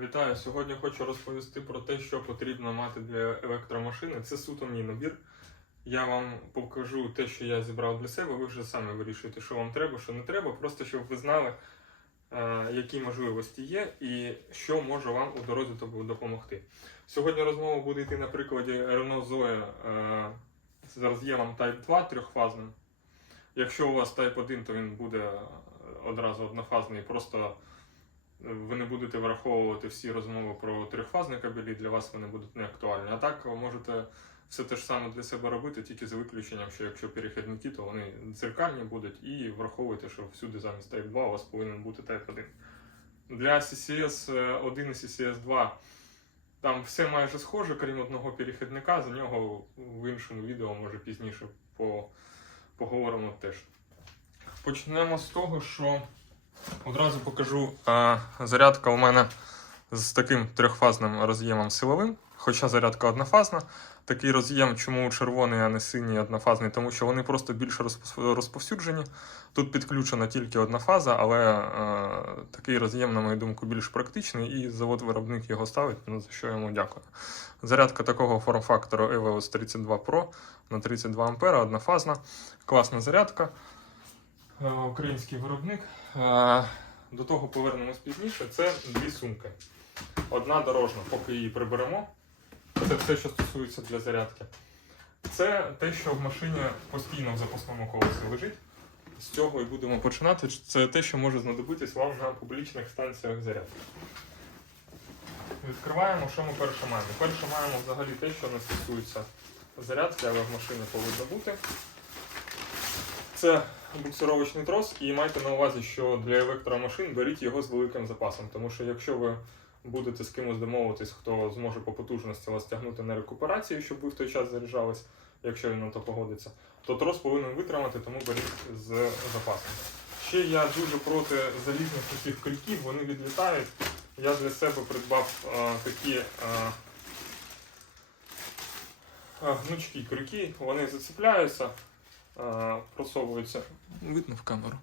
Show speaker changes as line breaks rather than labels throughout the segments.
Вітаю! Сьогодні хочу розповісти про те, що потрібно мати для електромашини. Це суто мій набір. Я вам покажу те, що я зібрав для себе. Ви вже самі вирішуєте, що вам треба, що не треба. Просто щоб ви знали, е, які можливості є і що може вам у дорозі допомогти. Сьогодні розмова буде йти на прикладі Renault Zoe е, з роз'ємом Type 2 трьохфазним. Якщо у вас Type 1, то він буде одразу однофазний. Просто ви не будете враховувати всі розмови про трьохфазні кабелі, для вас вони будуть не актуальні. А так ви можете все те ж саме для себе робити, тільки за виключенням, що якщо перехідники, то вони дзеркальні будуть, і враховуйте, що всюди замість Type 2 у вас повинен бути Type 1. Для CCS 1 і CCS 2 там все майже схоже, крім одного перехідника. За нього в іншому відео, може пізніше по, поговоримо теж. Почнемо з того, що Одразу покажу. А, зарядка у мене з таким трьохфазним роз'ємом силовим, хоча зарядка однофазна. Такий роз'єм, чому червоний, а не синій однофазний, тому що вони просто більш розповсюджені. Тут підключена тільки одна фаза, але е, такий роз'єм, на мою думку, більш практичний, і завод-виробник його ставить, ну, за що йому дякую. Зарядка такого форм-фактору EVOS 32 Pro на 32 А, однофазна, класна зарядка. Український виробник. До того повернемось пізніше. Це дві сумки. Одна дорожна, поки її приберемо. Це все, що стосується для зарядки. Це те, що в машині постійно в запасному колесі лежить. З цього і будемо починати. Це те, що може знадобитись вам на публічних станціях зарядки. Відкриваємо, що ми перше маємо. Перше маємо взагалі те, що не стосується зарядки, але в машині повинно бути. Це буксировочний трос, і майте на увазі, що для електромашин беріть його з великим запасом, тому що якщо ви будете з кимось домовитись, хто зможе по потужності вас тягнути на рекуперацію, щоб ви в той час заряджались, якщо він на то погодиться, то трос повинен витримати, тому беріть з запасом. Ще я дуже проти залізних таких крюків, вони відлітають. Я для себе придбав а, такі а, а, гнучкі крюки, вони зацепляються а, просовуються. Видно в камеру.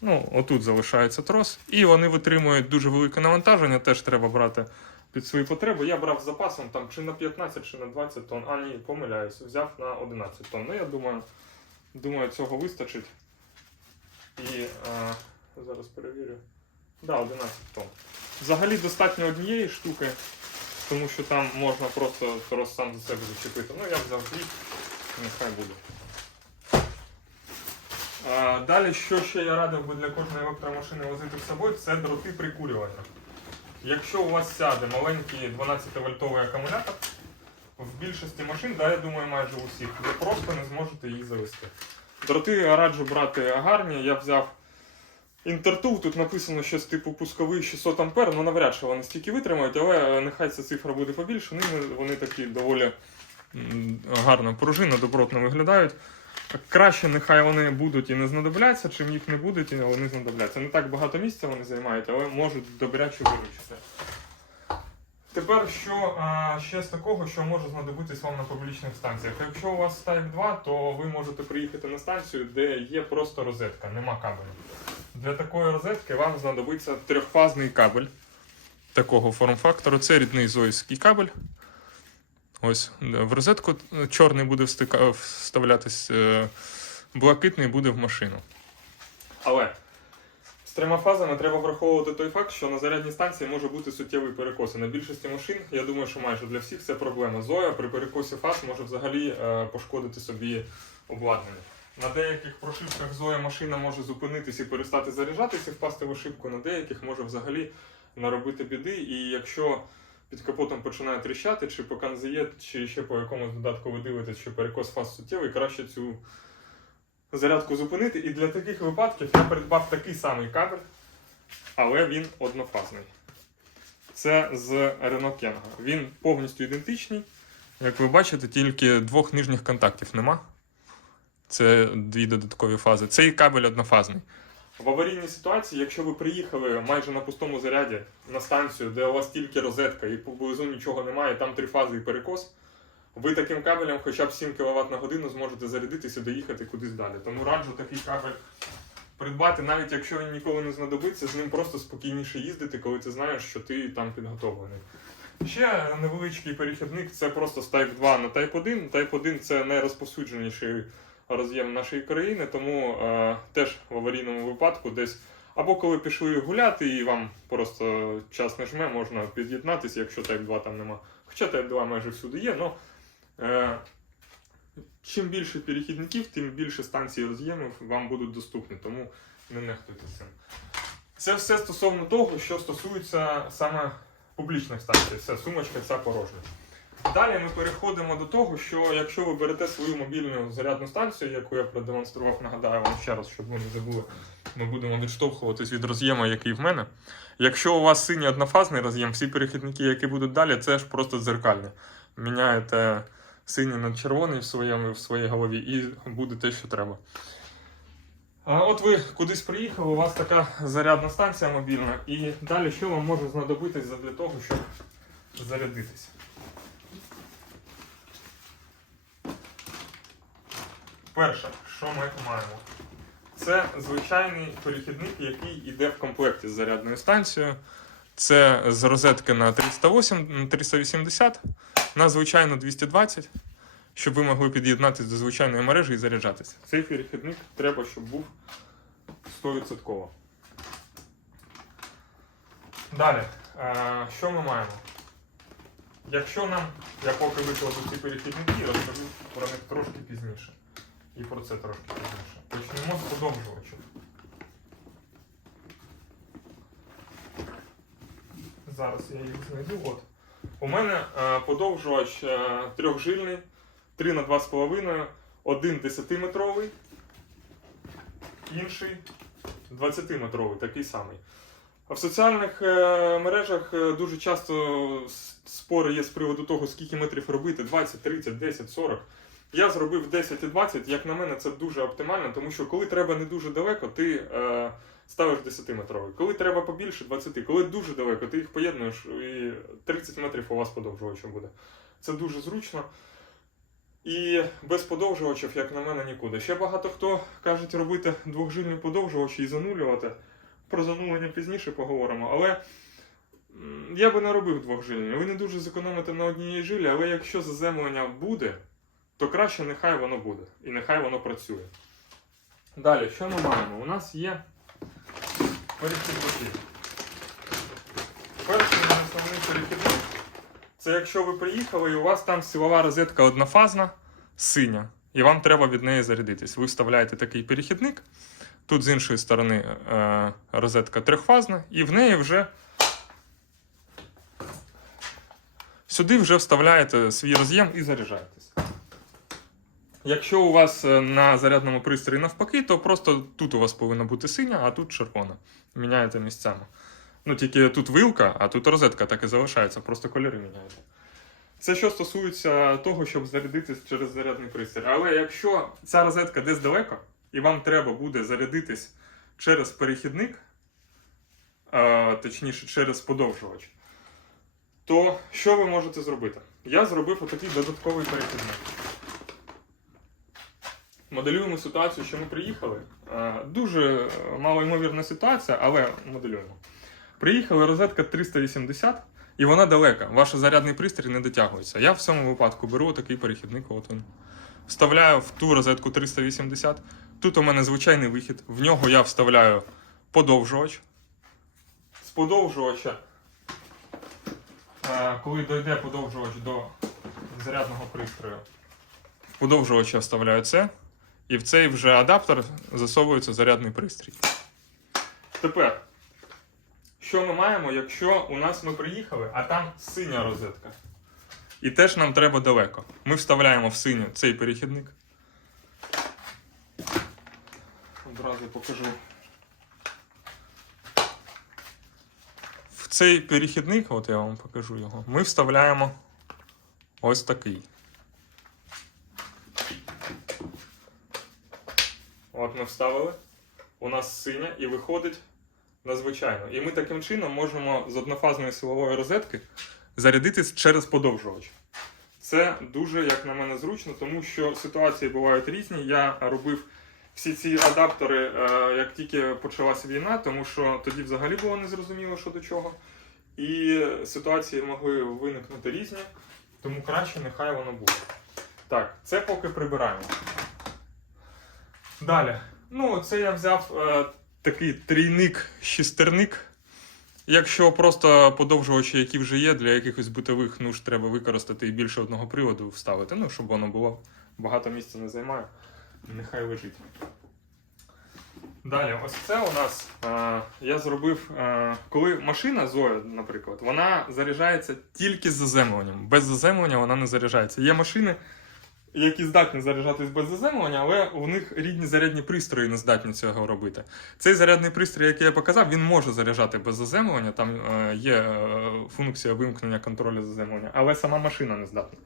Ну, отут залишається трос. І вони витримують дуже велике навантаження, теж треба брати під свої потреби. Я брав з запасом там чи на 15, чи на 20 тонн. А ні, помиляюсь, взяв на 11 тонн. Ну, я думаю, думаю, цього вистачить. І а, зараз перевірю. Да, 11 тонн. Взагалі достатньо однієї штуки, тому що там можна просто трос сам за себе зачепити. Ну, я взяв дві, нехай буде. Далі, що ще я радив би для кожної електромашини возити з собою, це дроти прикурювання. Якщо у вас сяде маленький 12-вольтовий акумулятор, в більшості машин, да, я думаю, майже у всіх, ви просто не зможете їх завести. Дроти раджу брати гарні, я взяв Інтертул, тут написано щось типу пусковий 600 А, ну навряд чи вони стільки витримають, але нехай ця цифра буде побільше, вони, вони такі доволі гарно пружинно, добротно виглядають. Краще нехай вони будуть і не знадобляться, чим їх не будуть і вони знадобляться. Не так багато місця вони займають, але можуть добряче виручити. Тепер що а, ще з такого, що може знадобитись вам на публічних станціях. Якщо у вас Type 2, то ви можете приїхати на станцію, де є просто розетка, нема кабелю. Для такої розетки вам знадобиться трьохфазний кабель такого форм-фактору. Це рідний зоївський кабель. Ось в розетку чорний буде вставлятись, е, блакитний буде в машину. Але з трьома фазами треба враховувати той факт, що на зарядній станції може бути суттєвий перекос. На більшості машин, я думаю, що майже для всіх це проблема. Зоя при перекосі фаз може взагалі е, пошкодити собі обладнання. На деяких прошивках Зоя машина може зупинитись і перестати заряджатися, впасти в ошибку, на деяких може взагалі наробити біди. І якщо під капотом починає тріщати, чи по канзеє, чи ще по якомусь додатку ви дивитесь, що перекос фаз суттєвий, краще цю зарядку зупинити. І для таких випадків я придбав такий самий кабель, але він однофазний. Це з Renault Kenga. Він повністю ідентичний. Як ви бачите, тільки двох нижніх контактів нема. Це дві додаткові фази. Цей кабель однофазний. В аварійній ситуації, якщо ви приїхали майже на пустому заряді на станцію, де у вас тільки розетка і поблизу нічого немає, там три фази і перекос, ви таким кабелем хоча б 7 кВт на годину зможете зарядитися і доїхати кудись далі. Тому раджу такий кабель придбати, навіть якщо він ніколи не знадобиться, з ним просто спокійніше їздити, коли ти знаєш, що ти там підготовлений. Ще невеличкий перехідник це просто з Type 2 на Type 1. Type 1 це найрозповсюдженіший роз'єм нашої країни, тому е, теж в аварійному випадку десь. Або коли пішли гуляти і вам просто час не жме, можна під'єднатися, якщо Type 2 там нема. Хоча Type 2 майже всюди є, але е, чим більше перехідників, тим більше станцій роз'ємів вам будуть доступні, тому не нехтуйте цим. Це все стосовно того, що стосується саме публічних станцій. Все, сумочка ця порожня. Далі ми переходимо до того, що якщо ви берете свою мобільну зарядну станцію, яку я продемонстрував, нагадаю вам ще раз, щоб ви не забули, ми будемо відштовхуватись від роз'єму, який в мене. Якщо у вас синій однофазний роз'єм, всі перехідники, які будуть далі, це ж просто дзеркальне. Міняєте синій на червоний в, своєму, в своїй голові і буде те, що треба. А от ви кудись приїхали, у вас така зарядна станція мобільна, і далі що вам може знадобитись для того, щоб зарядитись? Перше, що ми маємо? Це звичайний перехідник, який йде в комплекті з зарядною станцією. Це з розетки на 308, 380 на звичайну 220, щоб ви могли під'єднатися до звичайної мережі і заряджатися. Цей перехідник треба, щоб був 100%. Далі, е, що ми маємо? Якщо нам, я поки викладу ці перехідники, розкажу про них трошки пізніше. І про це трошки пізніше. Почнемо з подовжувачів. Зараз я їх знайду. От. У мене е, подовжувач е, трьохжильний, 3 на 2,5, один 10-метровий, інший 20-метровий, такий самий. В соціальних е, мережах е, дуже часто спори є з приводу того, скільки метрів робити: 20, 30, 10, 40. Я зробив 10 і 20, як на мене, це дуже оптимально, тому що коли треба не дуже далеко, ти е, ставиш 10-метровий. Коли треба побільше 20, коли дуже далеко, ти їх поєднуєш і 30 метрів у вас подовжувачем буде. Це дуже зручно. І без подовжувачів, як на мене, нікуди. Ще багато хто кажуть робити двохжильні подовжувачі і занулювати. Про занулення пізніше поговоримо, але я би не робив двохжильні. Ви не дуже зекономите на одній жилі, але якщо заземлення буде, то краще нехай воно буде. І нехай воно працює. Далі, що ми маємо? У нас є перехідники. Перший основний перехідник це якщо ви приїхали і у вас там силова розетка однофазна, синя, і вам треба від неї зарядитись. Ви вставляєте такий перехідник. Тут з іншої сторони е, розетка трьохфазна, і в неї вже сюди вже вставляєте свій роз'єм і заряджаєтесь. Якщо у вас е, на зарядному пристрої навпаки, то просто тут у вас повинна бути синя, а тут червона. Міняєте місцями. Ну, тільки тут вилка, а тут розетка так і залишається, просто кольори міняєте. Це що стосується того, щоб зарядитись через зарядний пристрій. Але якщо ця розетка десь далеко, і вам треба буде зарядитись через перехідник, точніше, через подовжувач, то що ви можете зробити? Я зробив отакий додатковий перехідник. Моделюємо ситуацію, що ми приїхали. Е, Дуже малоймовірна ситуація, але моделюємо. Приїхали розетка 380, і вона далека. Ваш зарядний пристрій не дотягується. Я в цьому випадку беру такий перехідник. От він. Вставляю в ту розетку 380. Тут у мене звичайний вихід. В нього я вставляю подовжувач. З подовжувача, е, коли дойде подовжувач до зарядного пристрою, в подовжувача вставляю це. І в цей вже адаптер засовується зарядний пристрій. Тепер, що ми маємо, якщо у нас ми приїхали, а там синя розетка. І теж нам треба далеко. Ми вставляємо в синю цей перехідник. Одразу покажу. В цей перехідник, от я вам покажу його, ми вставляємо ось такий. От ми вставили. У нас синя і виходить надзвичайно. І ми таким чином можемо з однофазної силової розетки зарядитись через подовжувач. Це дуже, як на мене, зручно, тому що ситуації бувають різні. Я робив всі ці адаптери, е, як тільки почалася війна, тому що тоді взагалі було незрозуміло, що до чого. І ситуації могли виникнути різні, тому краще нехай воно буде. Так, це поки прибираємо. Далі. Ну, це я взяв е, такий трійник-шістерник. Якщо просто подовжувачі, які вже є, для якихось битових нужд треба використати і більше одного приводу вставити, ну, щоб воно було багато місця не займає, нехай лежить. Далі, ось це у нас е, я зробив, е, коли машина Зоя, наприклад, вона заряджається тільки з заземленням. Без заземлення вона не заряджається. Є машини, які здатні заряджатись без заземлення, але у них рідні зарядні пристрої не здатні цього робити. Цей зарядний пристрій, який я показав, він може заряджати без заземлення. Там е, є е, функція вимкнення контролю заземлення, але сама машина не здатна.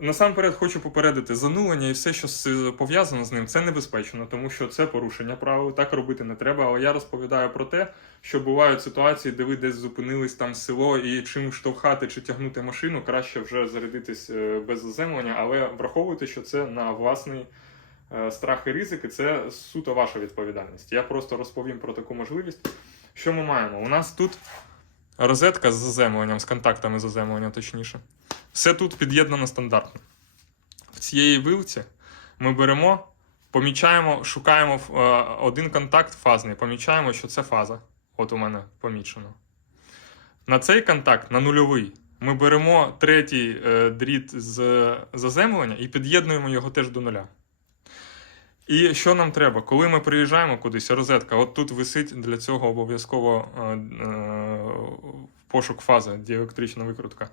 Насамперед хочу попередити, занулення і все, що пов'язано з ним, це небезпечно, тому що це порушення правил, так робити не треба. Але я розповідаю про те, що бувають ситуації, де ви десь зупинились там село і чим штовхати чи тягнути машину, краще вже зарядитись е, без заземлення, але враховуйте, що це на власний е, страх і ризик, і це суто ваша відповідальність. Я просто розповім про таку можливість. Що ми маємо? У нас тут розетка з заземленням, з контактами заземлення, точніше. Все тут під'єднано стандартно. В цієї вилці ми беремо, помічаємо, шукаємо е, один контакт фазний, помічаємо, що це фаза. От у мене помічено. На цей контакт, на нульовий, ми беремо третій е, дріт з заземлення і під'єднуємо його теж до нуля. І що нам треба? Коли ми приїжджаємо кудись, розетка, от тут висить для цього обов'язково е, пошук фази, діелектрична викрутка.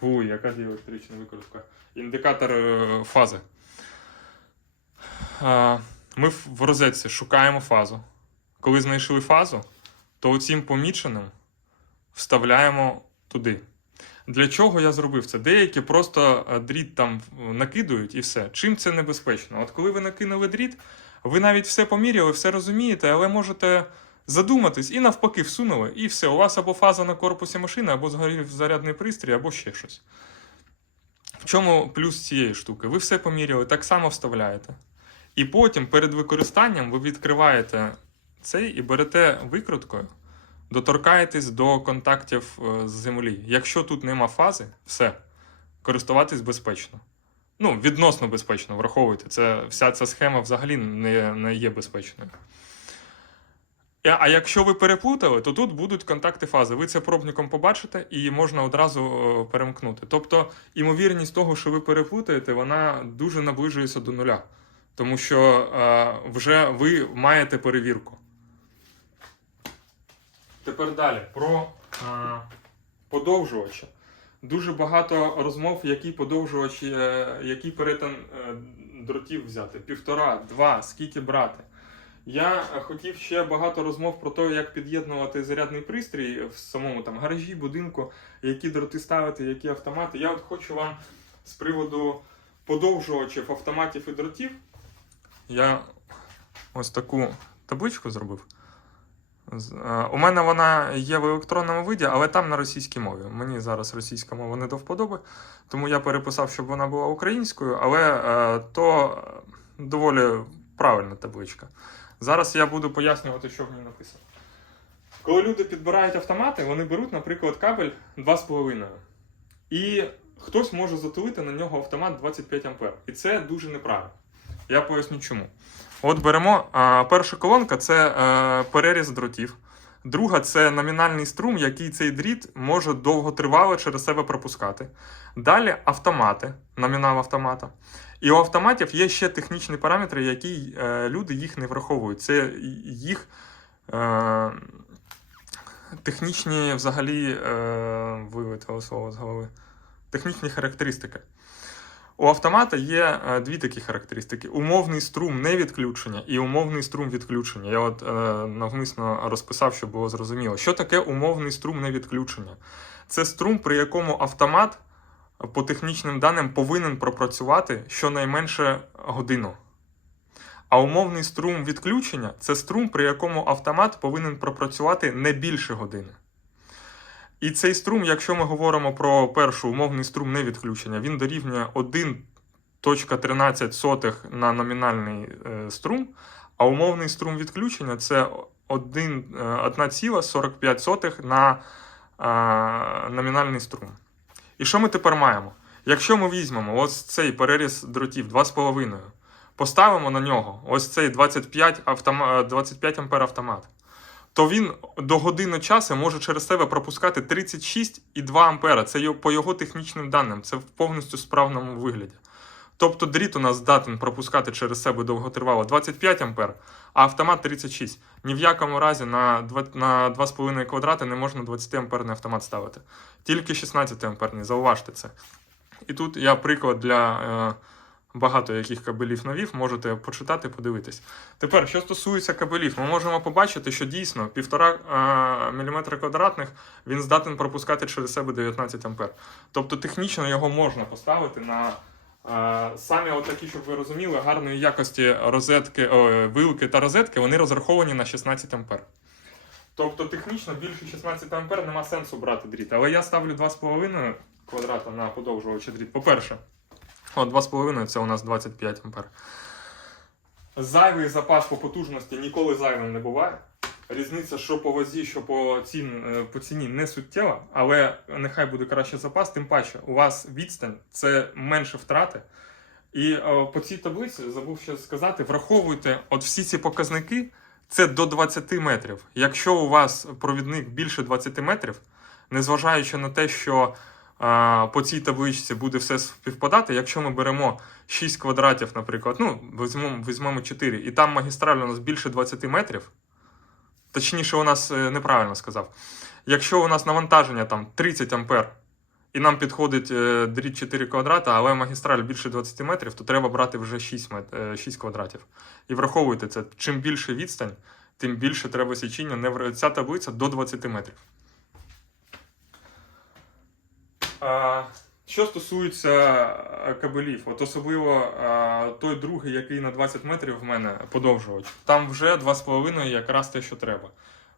Фу, яка діелектрична викрутка? Індикатор е, фази. Ми в розетці шукаємо фазу. Коли знайшли фазу, то оцім поміченим вставляємо туди. Для чого я зробив це? Деякі просто е, дріт там накидують і все. Чим це небезпечно? От коли ви накинули дріт, ви навіть все поміряли, все розумієте, але можете задуматись і навпаки всунули, і все. У вас або фаза на корпусі машини, або згорів зарядний пристрій, або ще щось. В чому плюс цієї штуки? Ви все поміряли, так само вставляєте. І потім перед використанням ви відкриваєте цей і берете викруткою, доторкаєтесь до контактів е, з землі. Якщо тут нема фази, все, користуватись безпечно. Ну, відносно безпечно, враховуйте, це, вся ця схема взагалі не, не є безпечною. І- А якщо ви переплутали, то тут будуть контакти фази. Ви це пробником побачите і можна одразу е, перемкнути. Тобто, імовірність того, що ви переплутаєте, вона дуже наближується до нуля. Тому що е, вже ви маєте перевірку. Тепер далі про е, подовжувача. Дуже багато розмов, які подовжувачі, е, який перетин е, дротів взяти. Півтора, два, скільки брати. Я хотів ще багато розмов про те, як під'єднувати зарядний пристрій в самому там гаражі, будинку, які дроти ставити, які автомати. Я от хочу вам з приводу подовжувачів, автоматів і дротів. Я ось таку табличку зробив. Е, У мене вона є в електронному виді, але там на російській мові. Мені зараз російська мова не до вподоби, тому я переписав, щоб вона була українською, але е, то е, доволі правильна табличка. Зараз я буду пояснювати, що в ній написано. Коли люди підбирають автомати, вони беруть, наприклад, кабель 2,5. І хтось може затулити на нього автомат 25 А. І це дуже неправильно. Я поясню чому. От беремо а, перша колонка це е, переріз дротів. Друга це номінальний струм, який цей дріт може довготривало через себе пропускати. Далі автомати, номінал автомата. І у автоматів є ще технічні параметри, які е, люди їх не враховують. Це їх е, технічні взагалі е, вилетіло слово з голови. Технічні характеристики. У автомата є е, дві такі характеристики: умовний струм не відключення і умовний струм відключення. Я от е, навмисно розписав, щоб було зрозуміло. Що таке умовний струм не відключення? Це струм, при якому автомат по технічним даним повинен пропрацювати щонайменше годину. А умовний струм відключення це струм, при якому автомат повинен пропрацювати не більше години. І цей струм, якщо ми говоримо про першу умовний струм не відключення, він дорівнює 1 0,13 сотих на номінальний е, струм, а умовний струм відключення це е, 1,45 на е, номінальний струм. І що ми тепер маємо? Якщо ми візьмемо ось цей переріз дротів 2,5, поставимо на нього ось цей 25, автома, 25 ампер автомат, то він до години часу може через себе пропускати 36,2 ампера. Це по його технічним даним, це в повністю справному вигляді. Тобто дріт у нас здатен пропускати через себе довготривало 25 ампер, а автомат 36. Ні в якому разі на 2, на 2,5 квадрати не можна 20 амперний автомат ставити. Тільки 16 амперний, зауважте це. І тут я приклад для е, багато яких кабелів навів, можете почитати, подивитись. Тепер, що стосується кабелів, ми можемо побачити, що дійсно 1,5 мм квадратних він здатен пропускати через себе 19 ампер. Тобто технічно його можна поставити на е, самі отакі, щоб ви розуміли, гарної якості розетки, о, вилки та розетки, вони розраховані на 16 ампер. Тобто технічно більше 16 ампер нема сенсу брати дріт. Але я ставлю 2,5 квадрата на подовжувачі дріт. По-перше, от 2,5 це у нас 25 ампер. Зайвий запас по потужності ніколи зайвим не буває. Різниця, що по вазі, що по, цін, е, по ціні не суттєва, але нехай буде краще запас, тим паче у вас відстань це менше втрати. І е, по цій таблиці забув ще сказати: враховуйте от всі ці показники, це до 20 метрів. Якщо у вас провідник більше 20 метрів, незважаючи на те, що е, по цій табличці буде все співпадати, якщо ми беремо 6 квадратів, наприклад, ну, візьмемо, візьмемо 4, і там магістраль у нас більше 20 метрів, точніше, у нас е, неправильно сказав. Якщо у нас навантаження там 30 ампер, і нам підходить е, дріт 4 квадрата, але магістраль більше 20 метрів, то треба брати вже 6, мет, е, 6 квадратів. І враховуйте це, чим більше відстань, тим більше треба січіння. Не Ця таблиця до 20 метрів. А, що стосується е, кабелів, от особливо а, той другий, який на 20 метрів в мене подовжувач, там вже 2,5 якраз те, що треба.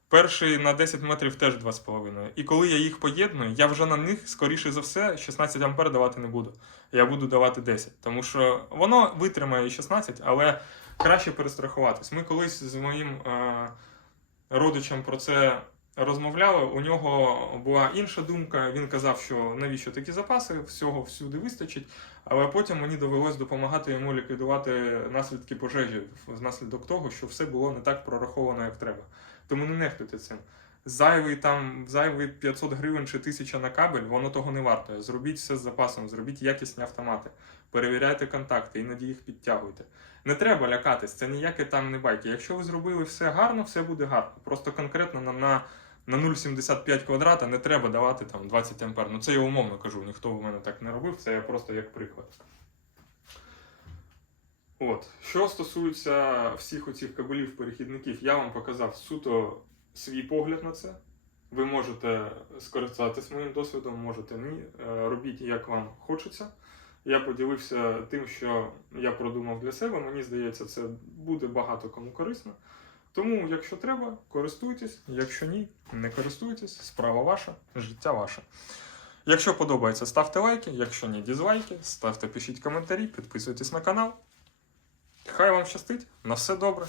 Перший на 10 метрів теж 2,5. І коли я їх поєдную, я вже на них, скоріше за все, 16 ампер давати не буду. Я буду давати 10. Тому що воно витримає і 16, але краще перестрахуватись. Ми колись з моїм е, родичем про це розмовляли. У нього була інша думка. Він казав, що навіщо такі запаси, всього всюди вистачить. Але потім мені довелось допомагати йому ліквідувати наслідки пожежі внаслідок того, що все було не так прораховано, як треба. Тому не нехтуйте цим. Зайвий там зайвий 500 гривень чи 1000 на кабель, воно того не вартує. Зробіть все з запасом, зробіть якісні автомати, перевіряйте контакти, іноді їх підтягуйте. Не треба лякатись, це ніяке там не байки. Якщо ви зробили все гарно, все буде гарно. Просто конкретно на, на, на 0,75 квадрата не треба давати там 20 ампер. Ну це я умовно кажу, ніхто у мене так не робив, це я просто як приклад. От, що стосується всіх оцих кабелів перехідників, я вам показав суто свій погляд на це. Ви можете скористатися моїм досвідом, можете ні. Е, Робіть як вам хочеться. Я поділився тим, що я продумав для себе. Мені здається, це буде багато кому корисно. Тому, якщо треба, користуйтесь. Якщо ні, не користуйтесь. Справа ваша, життя ваше. Якщо подобається, ставте лайки. Якщо ні, дізлайки, ставте, пишіть коментарі, підписуйтесь на канал. Хай вам щастить, на все добре.